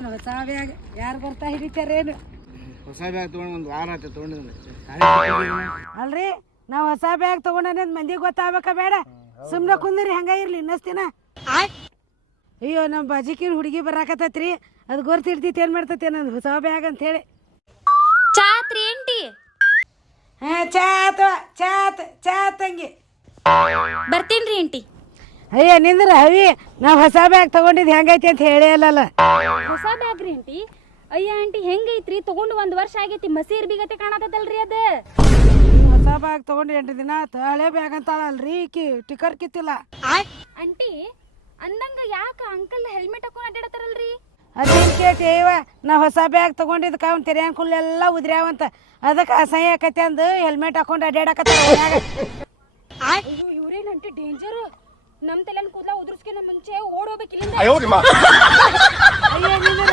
ನನ್ನ ಹೊಸ ಬ್ಯಾಗ್ ಯಾರು ಬರ್ತಾ ಹಿಡಿತಾರೇನು? ಹೊಸ ಬ್ಯಾಗ್ ತೊಗೊಂಡು ಒಂದು ವಾರ ಆಯ್ತು ತೊಗೊಂಡಿದ್ದೀನಿ. ಅಲ್ರಿ ನಾವು ಹೊಸ ಬ್ಯಾಗ್ ತೊಗೊಂಡೇನ ಮಂದಿಗೆ ಗೊತ್ತಾಗಬೇಕಾ ಬೇಡ? ಸುಮ್ಮನೆ ಕುಂದ್ರಿ ಹಂಗ ಇರ್ಲಿ ಇನ್ನಸ್ತಿನ. ಅಯ್ಯೋ ನಮ್ಮ ಬಾಜಿಕಿನ ಹುಡುಗಿ ಬರಾಕತ್ತೈತ್ರಿ, ಅದು ಗೊತ್ತಿಡ್ತೈತಿ ಏನು ಮಾಡ್ತೈತಿ ನಂದು ಹೊಸ ಬ್ಯಾಗ್ ಅಂತ ಹೇಳಿ. ಚಾತ್ರಿ ಎಂಟಿ ಚಾ ತಂಗಿ ಬರ್ತೀನ್ರಿ ಎಂಟಿ. ಅಯ್ಯ ನಿಂದ್ರ ಅವಿ ನಾವು ಹೊಸ ಬ್ಯಾಗ್ ತಗೊಂಡಿದ್ದು ಹೆಂಗೈತಿ ಅಂತ ಹೇಳಿ ಅಲ್ಲಲ್ಲ. ಹೊಸ ಬ್ಯಾಗ್ ರೀ ಎಂಟಿ? ಅಯ್ಯ ಆಂಟಿ ಹೆಂಗೈತ್ರಿ? ತಗೊಂಡು 1 ವರ್ಷ ಆಗೈತಿ, ಮಸಿ ಇರ್ಬಿಗತೆ ಕಾಣತದಲ್ರಿ ಅದ. ಹೊಸ ಬ್ಯಾಗ್ ತಗೊಂಡು 8 ದಿನ ಹಳೆ ಬ್ಯಾಗ್ ಅಂತಾಳಲ್ರಿ ಈಕಿ ಟಿಕರ್ ಕಿತ್ತಿಲ್ಲ. ಆಂಟಿ ಅಂದಂಗ ಯಾಕ ಅಂಕಲ್ ಹೆಲ್ಮೆಟ್ ಹಾಕೊಂಡು ಅಡ್ಡಾಡತಾರಲ್ರಿ? ಅದೇನು ಕೇಳ್ತಿ ಇವ ನಾ ಹೊಸ ಬ್ಯಾಗ್ ತಗೊಂಡಿದ್ದಕ್ಕೆ ಅವ್ನು ತೆರೆಯನ್ ಕುಲ್ಲೆಲ್ಲ ಉದ್ರ್ಯಾವಂತ, ಅದಕ್ಕೆ ಅಸಹ್ಯ ಆಕತಿ ಅಂದು ಹೆಲ್ಮೆಟ್ ಹಾಕೊಂಡು ಅಡ್ಡಾಡಕತ್ತಾರ. ಅಯ್ಯೋ ಇವ್ರೇನ್ ಆಂಟಿ ಡೇಂಜರ್, ನಮ್ ತಲೆನ ಕೂದಲ ಉದುರ್ಸ್ಕೆ ಮುಂಚೆ ಓಡೋಗ್ಬೇಕಿಲ್ಲ. ಅಯ್ಯೋ ನಿಂದ್ರ